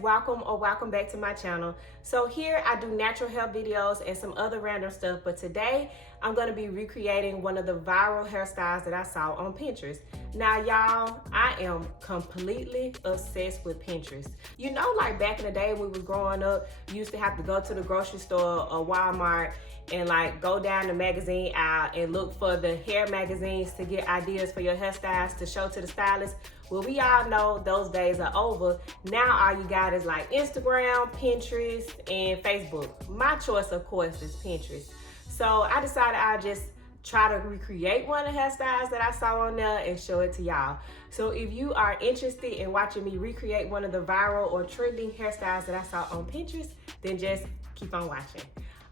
welcome or welcome back to my channel. So here I do natural hair videos and some other random stuff, but today I'm going to be recreating one of the viral hairstyles that I saw on Pinterest. Now y'all, I am completely obsessed with Pinterest. You know, like back in the day when we was growing up, you used to have to go to the grocery store or Walmart and like go down the magazine aisle and look for the hair magazines to get ideas for your hairstyles to show to the stylist. Well, we all know those days are over. Now all you got is like Instagram, Pinterest, and Facebook. My choice, of course, is Pinterest. So I decided I'd just try to recreate one of the hairstyles that I saw on there and show it to y'all. So if you are interested in watching me recreate one of the viral or trending hairstyles that I saw on Pinterest, then just keep on watching.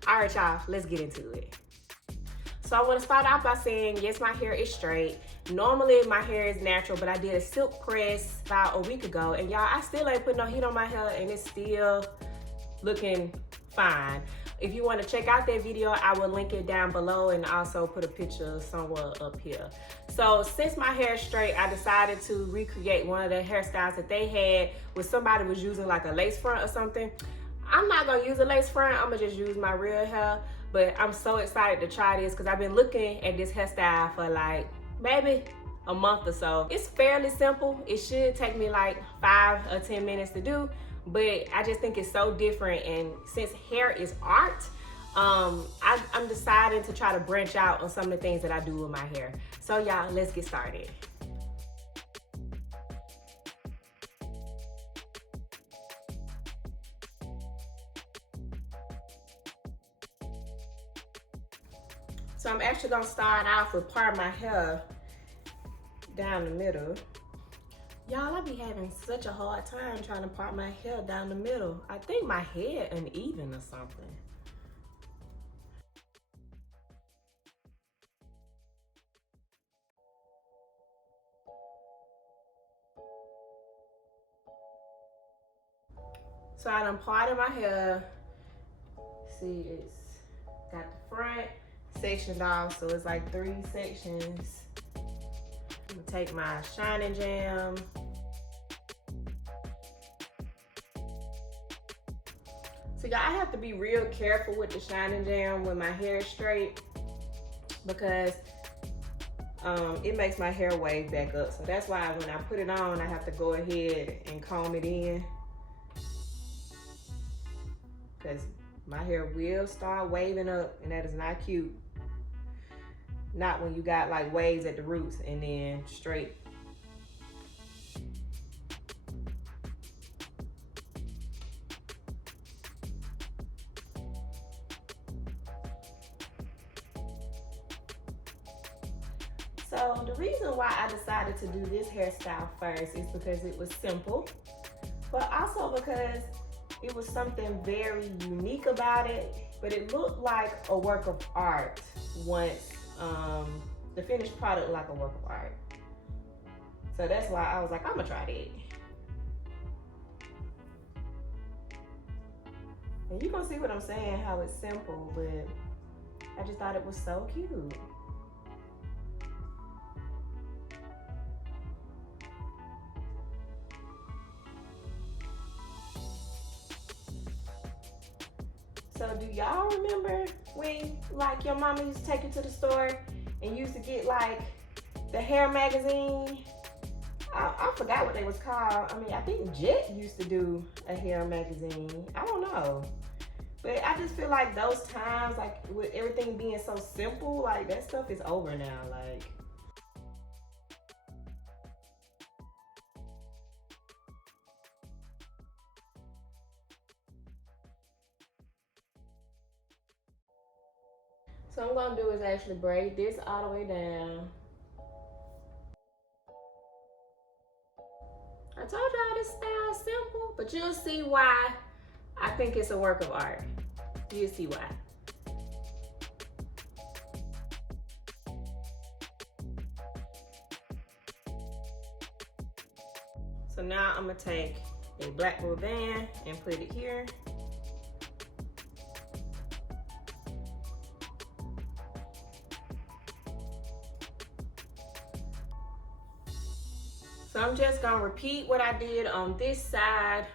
All right, y'all, let's get into it. So I want to start off by saying, yes, my hair is straight. Normally my hair is natural, but I did a silk press about a week ago, and y'all, I still ain't put no heat on my hair and it's still looking fine. If you want to check out that video, I will link it down below and also put a picture somewhere up here. So since my hair is straight, I decided to recreate one of the hairstyles that they had where somebody was using like a lace front or something. I'm not gonna use a lace front, I'm gonna just use my real hair, but I'm so excited to try this because I've been looking at this hairstyle for like maybe a month or so. It's fairly simple. It should take me like 5 or 10 minutes to do, but I just think it's so different, and since hair is art, I'm deciding to try to branch out on some of the things that I do with my hair. So y'all, let's get started. So I'm actually gonna start off with part of my hair down the middle. Y'all, I be having such a hard time trying to part my hair down the middle. I think my head uneven or something. So I done parted my hair. See, it's got the front sectioned off, so it's like 3 sections. I'm gonna take my shining jam. So y'all, I have to be real careful with the shining jam when my hair is straight because it makes my hair wave back up. So that's why when I put it on, I have to go ahead and comb it in because my hair will start waving up, and that is not cute. Not when you got like waves at the roots and then straight. So the reason why I decided to do this hairstyle first is because it was simple, but also because it was something very unique about it, but it looked like a work of art once the finished product like a work of art. So that's why I was like, I'm gonna try that. And you gonna see what I'm saying, how it's simple, but I just thought it was so cute. So do y'all remember when like your mama used to take you to the store and used to get like the hair magazine? I forgot what they was called. I mean, I think Jet used to do a hair magazine. I don't know. But I just feel like those times, like with everything being so simple, like that stuff is over now. Like, so what I'm gonna do is actually braid this all the way down. I told y'all this style is simple, but you'll see why I think it's a work of art. You'll see why. So now I'm gonna take a black rubber band and put it here. So I'm just gonna repeat what I did on this side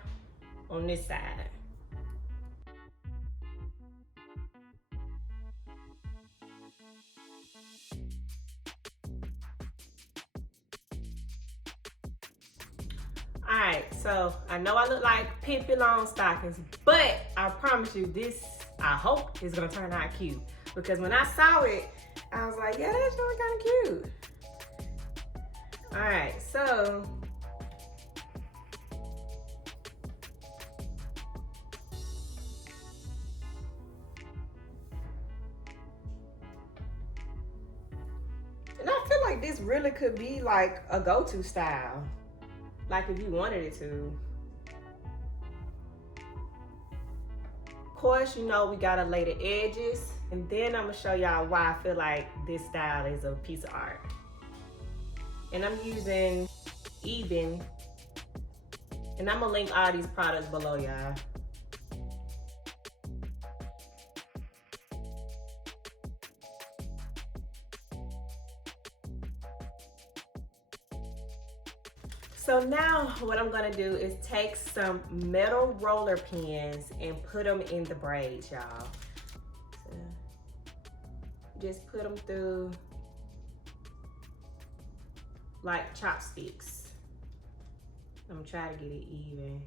on this side. Alright, so I know I look like Pippi Longstockings, but I promise you this, I hope, is gonna turn out cute. Because when I saw it, I was like, yeah, that's really kind of cute. Alright, so and I feel like this really could be like a go-to style. Like if you wanted it to. Of course, you know we gotta lay the edges, and then I'm gonna show y'all why I feel like this style is a piece of art. And I'm using Even, and I'm gonna link all these products below, y'all. So now what I'm gonna do is take some metal roller pins and put them in the braids, y'all. So just put them through like chopsticks. I'm gonna try to get it even.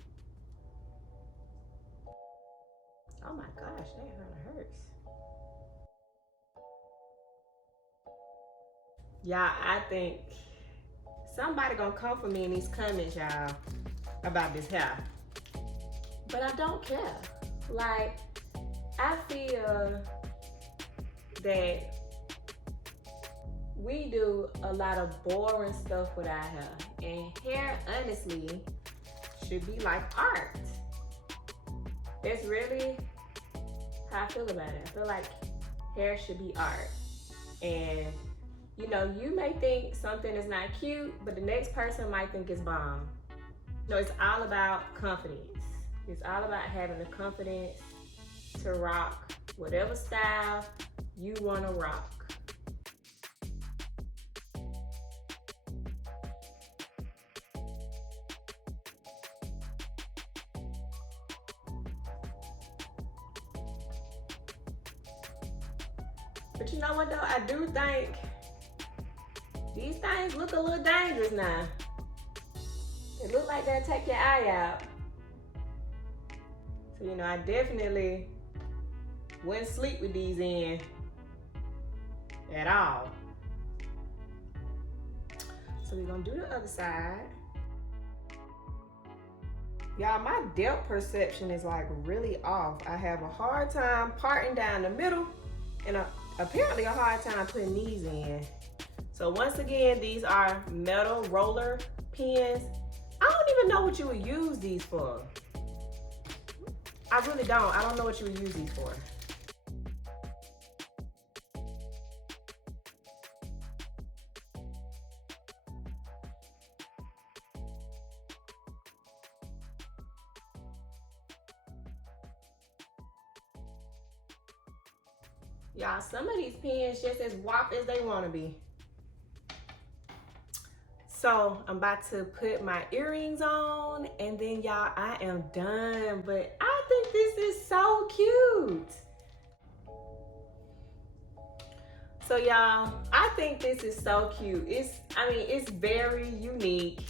Oh my gosh, that kinda hurts. Y'all, I think somebody gonna come for me in these comments, y'all, about this hair. But I don't care. Like, I feel that we do a lot of boring stuff with our hair. And hair, honestly, should be like art. That's really how I feel about it. I feel like hair should be art. And you know, you may think something is not cute, but the next person might think it's bomb. No, it's all about confidence. It's all about having the confidence to rock whatever style you want to rock. But you know what though, I do think these things look a little dangerous now. It look like they'll take your eye out. So, you know, I definitely wouldn't sleep with these in at all. So we're gonna do the other side. Y'all, my depth perception is like really off. I have a hard time parting down the middle and apparently a hard time putting these in. So once again, these are metal roller pins. I don't even know what you would use these for. I really don't. I don't know what you would use these for. Y'all, some of these pins just as wop as they want to be. So I'm about to put my earrings on, and then y'all, I am done. But I think this is so cute. So y'all, I think this is so cute. It's very unique.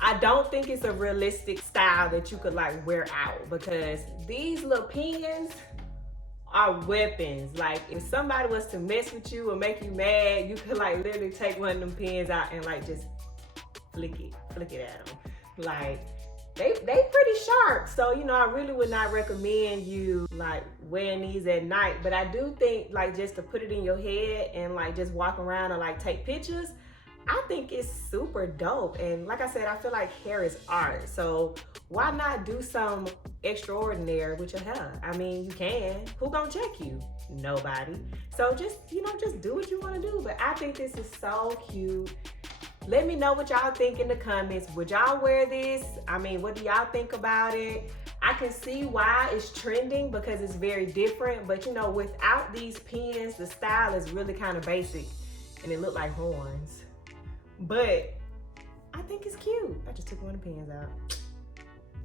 I don't think it's a realistic style that you could like wear out, because these little pins are weapons. Like if somebody was to mess with you or make you mad, you could like literally take one of them pins out and like just flick it at them. Like they pretty sharp. So, you know, I really would not recommend you like wearing these at night. But I do think like just to put it in your head and like just walk around and like take pictures, I think it's super dope. And like I said, I feel like hair is art. So why not do some extraordinary with your hair? I mean, you can. Who gonna check you? Nobody. So just, you know, just do what you wanna do. But I think this is so cute. Let me know what y'all think in the comments. Would y'all wear this? I mean, what do y'all think about it? I can see why it's trending because it's very different. But you know, without these pins, the style is really kind of basic and it looked like horns. But I think it's cute. I just took one of the pins out.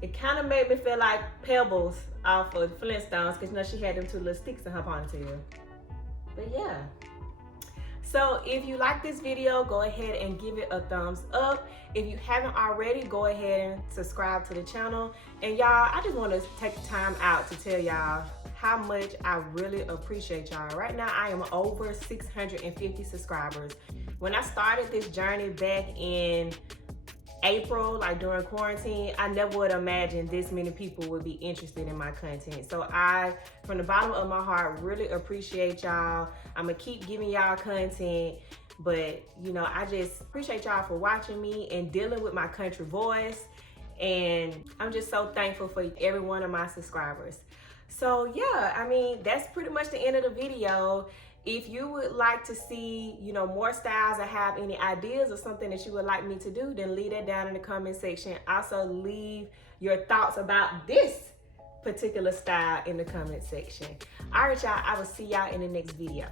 It kind of made me feel like Pebbles off of Flintstones, because you know she had them two little sticks in her ponytail. But yeah. So if you like this video, go ahead and give it a thumbs up. If you haven't already, go ahead and subscribe to the channel. And y'all, I just want to take the time out to tell y'all how much I really appreciate y'all. Right now, I am over 650 subscribers. When I started this journey back in April, like during quarantine, I never would imagine this many people would be interested in my content. So I, from the bottom of my heart, really appreciate y'all. I'm gonna keep giving y'all content, but you know, I just appreciate y'all for watching me and dealing with my country voice. And I'm just so thankful for every one of my subscribers. So yeah, I mean, that's pretty much the end of the video. If you would like to see, you know, more styles or have any ideas or something that you would like me to do, then leave that down in the comment section. Also leave your thoughts about this particular style in the comment section. All right, y'all, I will see y'all in the next video.